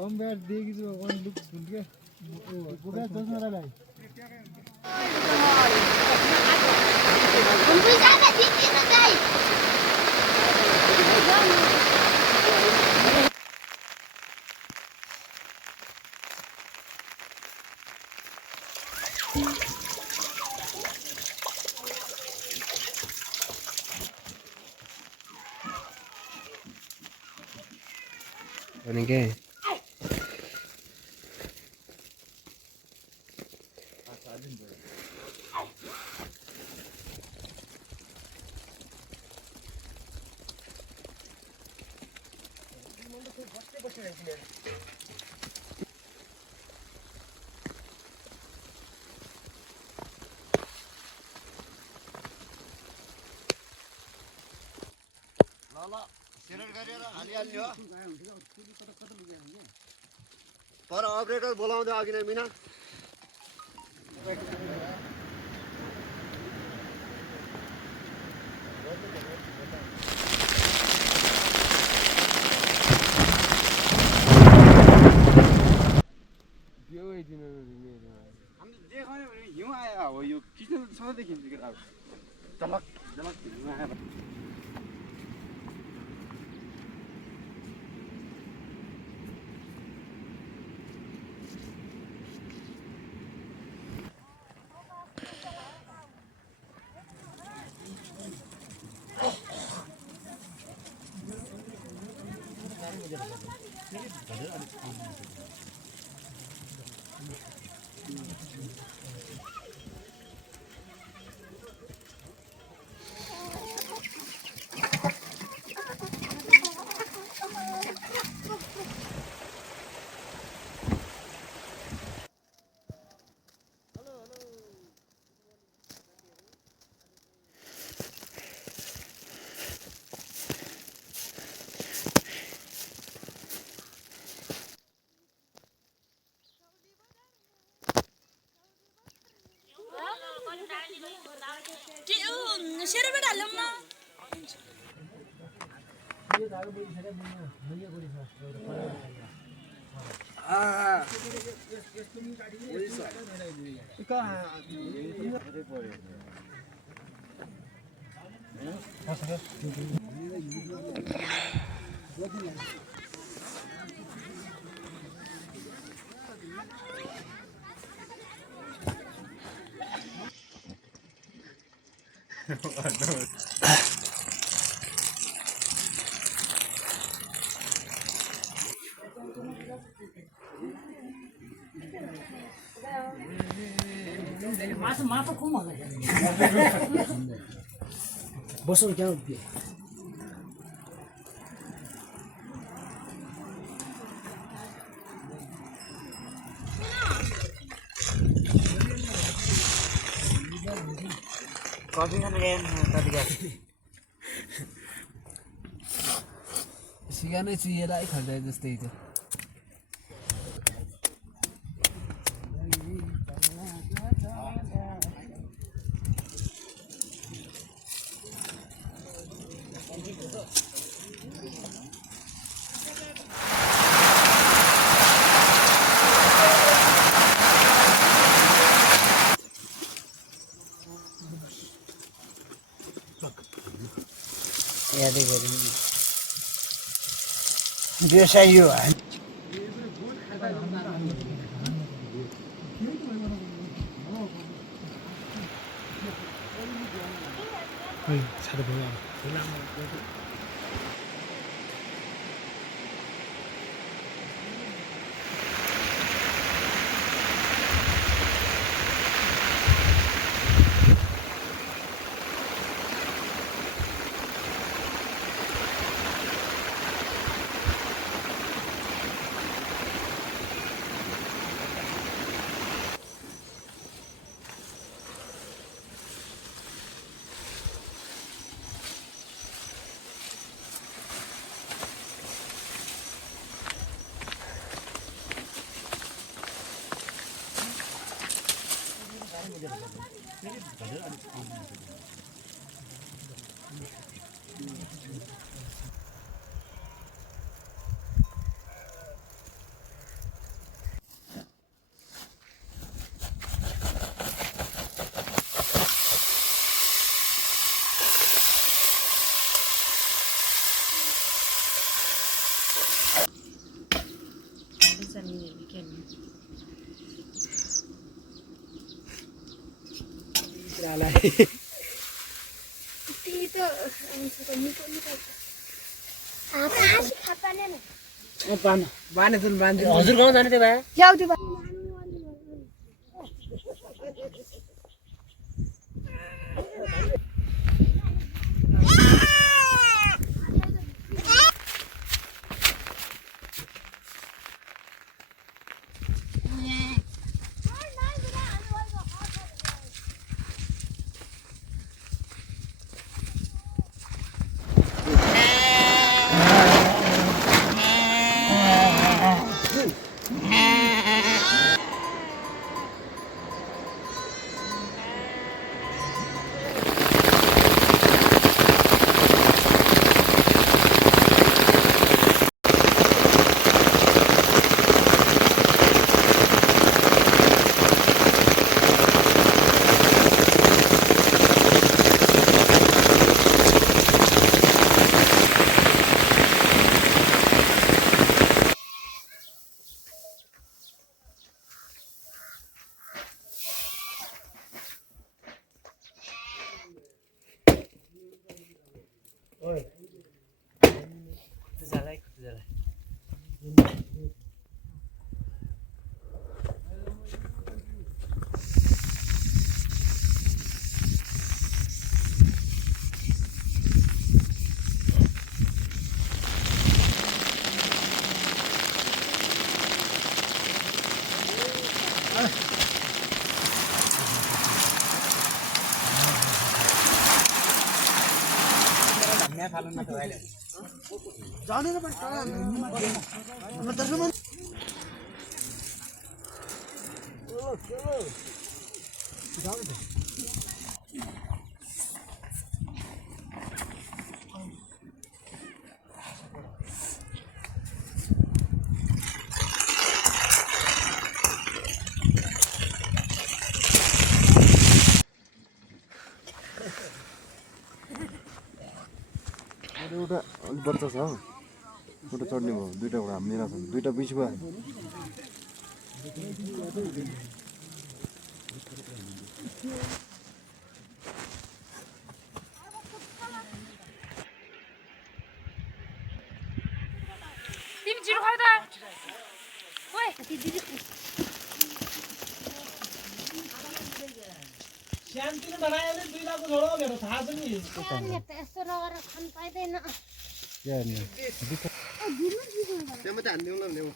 combat देगी तो one look सुन के वो क्या दस मेरा लाई उनको जाने दीजिए ना जाए बनेंगे लाला सिलेक्ट गरेर हालिहाल्ने हो पर अपरेटर बोलाउँदै अघि नै मिना हामीले देखाउने भने हिउँ आयो हो यो किन सधैँ खिच्छ के अब झलक झलक हिउँ आयो शेरबेट हाल्यौँ न मासु खुब मजा बसो क्या कॉफी खाने गए सिगानै चिएरै खाँदै जस्तै थियो यादै गरौँ बेसाइयो साह्रो भयो हजुर गाउँ जाने त्यो भाइ एउटा अलिक बच्चा छ एउटा चढ्ने भयो दुईवटा हामीले छन् दुईवटा बिच भयो तिमी जिरो खाऊ त ओए शान्तिले बनायो भने 2 लाखको छोडो मेरो थाहा छ नि यस्तो नगरेर खान पाइदैन त्यहाँ मात्रै हानिदिउँ ल ल्याऊ